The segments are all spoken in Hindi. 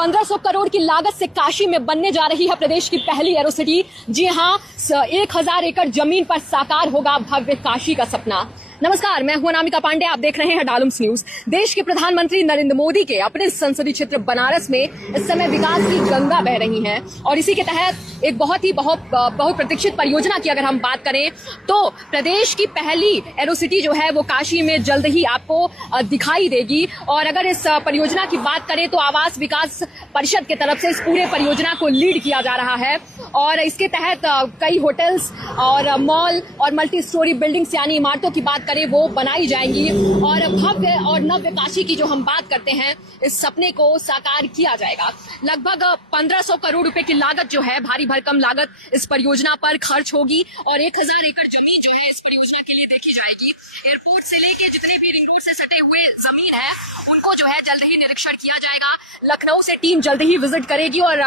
1500 करोड़ की लागत से काशी में बनने जा रही है प्रदेश की पहली एरो सिटी। जी हां, 1000 एकड़ जमीन पर साकार होगा भव्य काशी का सपना। नमस्कार, मैं हूं अनामिका पांडे, आप देख रहे हैं डालम्स न्यूज। देश के प्रधानमंत्री नरेंद्र मोदी के अपने संसदीय क्षेत्र बनारस में इस समय विकास की गंगा बह रही है और इसी के तहत एक बहुत प्रतीक्षित परियोजना की अगर हम बात करें तो प्रदेश की पहली एरो सिटी जो है वो काशी में जल्द ही आपको दिखाई देगी। और अगर इस परियोजना की बात करें तो आवास विकास परिषद के तरफ से इस पूरे परियोजना को लीड किया जा रहा है और इसके तहत कई होटल्स और मॉल और मल्टी स्टोरी बिल्डिंग्स यानी इमारतों की बात करें वो बनाई जाएंगी और भव्य और नव्य काशी की जो हम बात करते हैं इस सपने को साकार किया जाएगा। लगभग 1500 करोड़ रुपए की लागत जो है, भारी भरकम लागत इस परियोजना पर खर्च होगी और 1000 एकड़ जमीन जो है इस परियोजना के लिए देखी जाएगी। एयरपोर्ट से लेके जितने भी रिंग रोड से सटे हुए जमीन है उनको जो है जल्द ही निरीक्षण किया जाएगा। लखनऊ से टीम जल्द ही विजिट करेगी और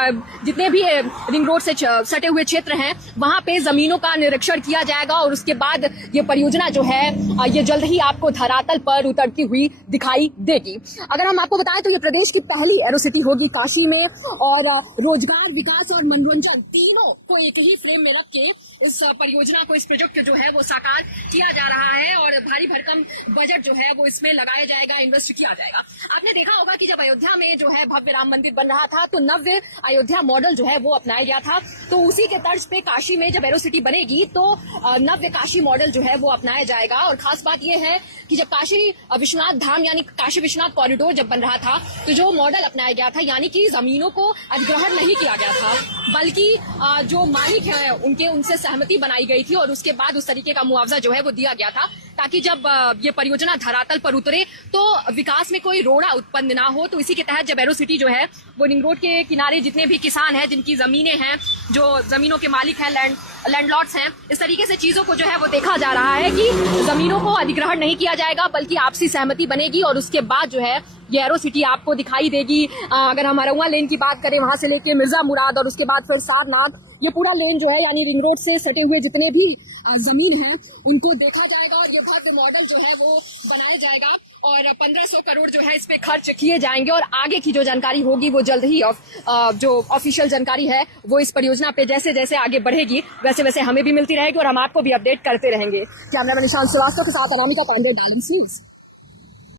जितने भी रिंग रोड से सटे हुए क्षेत्र हैं वहां पे जमीनों का निरीक्षण किया जाएगा और उसके बाद ये परियोजना जो है ये जल्द ही आपको धरातल पर उतरती हुई दिखाई देगी। अगर हम आपको बताएं तो ये प्रदेश की पहली एरो सिटी होगी काशी में और रोजगार, विकास और मनोरंजन तीनों को एक ही फ्रेम में रख के इस परियोजना को, इस प्रोजेक्ट जो है वो साकार किया जा रहा है और भारी भरकम बजट जो है वो इसमें लगाया जाएगा, इन्वेस्ट किया जाएगा। आपने देखा होगा कि जब अयोध्या में जो है भव्य राम मंदिर बन रहा था तो नव्य अयोध्या मॉडल जो है वो अपनाया गया था, तो उसी के तर्ज पे काशी में जब एरो सिटी बनेगी तो नव्य काशी मॉडल जो है वो अपनाया जाएगा। और खास बात यह है कि जब काशी विश्वनाथ धाम यानी काशी विश्वनाथ कॉरिडोर जब बन रहा था तो जो मॉडल अपनाया गया था यानी कि जमीनों को अधिग्रहण नहीं किया गया था बल्कि जो मालिक है उनसे सहमति बनाई गई थी और उसके बाद उस तरीके का मुआवजा जो है वो दिया गया था ताकि जब ये परियोजना धरातल पर उतरे तो विकास में कोई रोड़ा उत्पन्न ना हो। तो इसी के तहत जब एरो सिटी जो है वो रिंग रोड के किनारे जितने भी किसान हैं, जिनकी जमीनें हैं, जो जमीनों के मालिक हैं, लैंडलॉर्ड्स हैं, इस तरीके से चीजों को जो है वो देखा जा रहा है कि जमीनों को अधिग्रहण नहीं किया जाएगा बल्कि आपसी सहमति बनेगी और उसके बाद जो है ये एरो सिटी आपको दिखाई देगी। अगर हम अरौआ लेन की बात करें वहां से लेके मिर्जा मुराद और उसके बाद फिर सारनाथ, ये पूरा लेन जो है यानी रिंग रोड से सटे हुए जितने भी जमीन है उनको देखा जाएगा और ये भव्य मॉडल जो है वो बनाया जाएगा और 1500 करोड़ जो है इस पे खर्च किए जाएंगे और आगे की जो जानकारी होगी वो जल्द ही जो ऑफिशियल जानकारी है वो इस परियोजना पे जैसे जैसे आगे बढ़ेगी वैसे वैसे हमें भी मिलती रहेगी और हम आपको भी अपडेट करते रहेंगे। कैमरामैन निशांत श्रीवास्तव के साथ अनामिका पांडे, डालम्स न्यूज।